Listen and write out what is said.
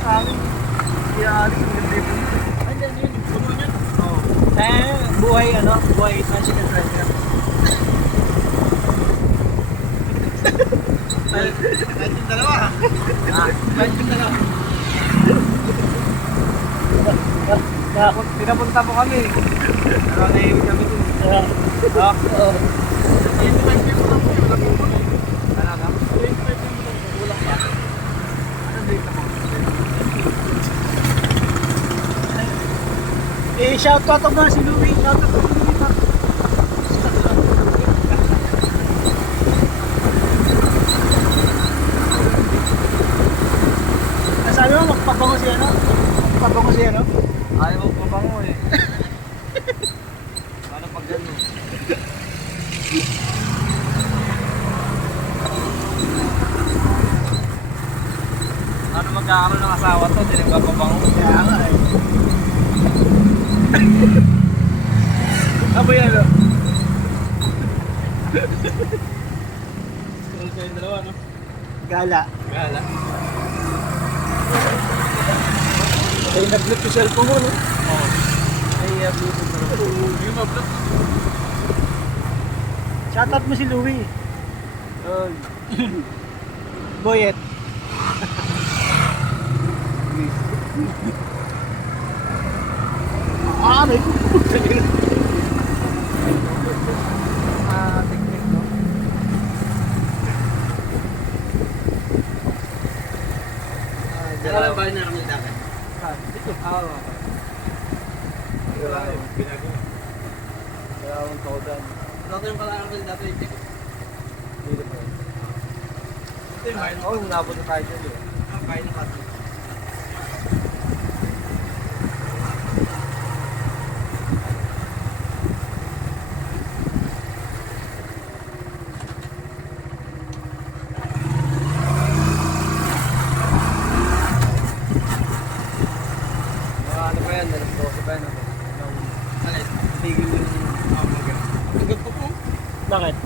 sa amin. Kaya alis, yung libre. Ay, yan yun, yung puno niya. Oo. Buhay buhay tricycle rider. Kahit yung dalawa. Kahit yung dalawa. Pinapunta mo kami. Pero naiiwit kami dun. Oo. Talaga? Kulang pa. Ano date ako? Shout out ako na si Louie. Shout out ako si Louie pa. Sabi mo, magpabango si ano? Magpabango si ano? Ayaw mo pabango eh. Paano pag gano'n? Ano magkakaroon ng asawa to? Hindi rin pabango. Kaya nga eh. Abo yan, no? Scroll kayo yung dalawa, no? Gala. Gala. Ay, nag-flip yung cellphone mo, no? Oo. Ay, Bluetooth na naman. Yung mablok. Shoutout mo si Louie. Ay. Boyet. Ano yun? Technique, no? Alam ba na kami dapat? Dito. Oo. Wala yung binago. Wala akong todan. Dati yung pala kami dati. Dito pa. Ito yung mahal. Oo, nabot na tayo dyan, eh. Ang kain ng kato. Ano pa yan? Alas 12 pa yan. Alay. Tigil yung... Oo, maganda. Agad pa po. Bakit?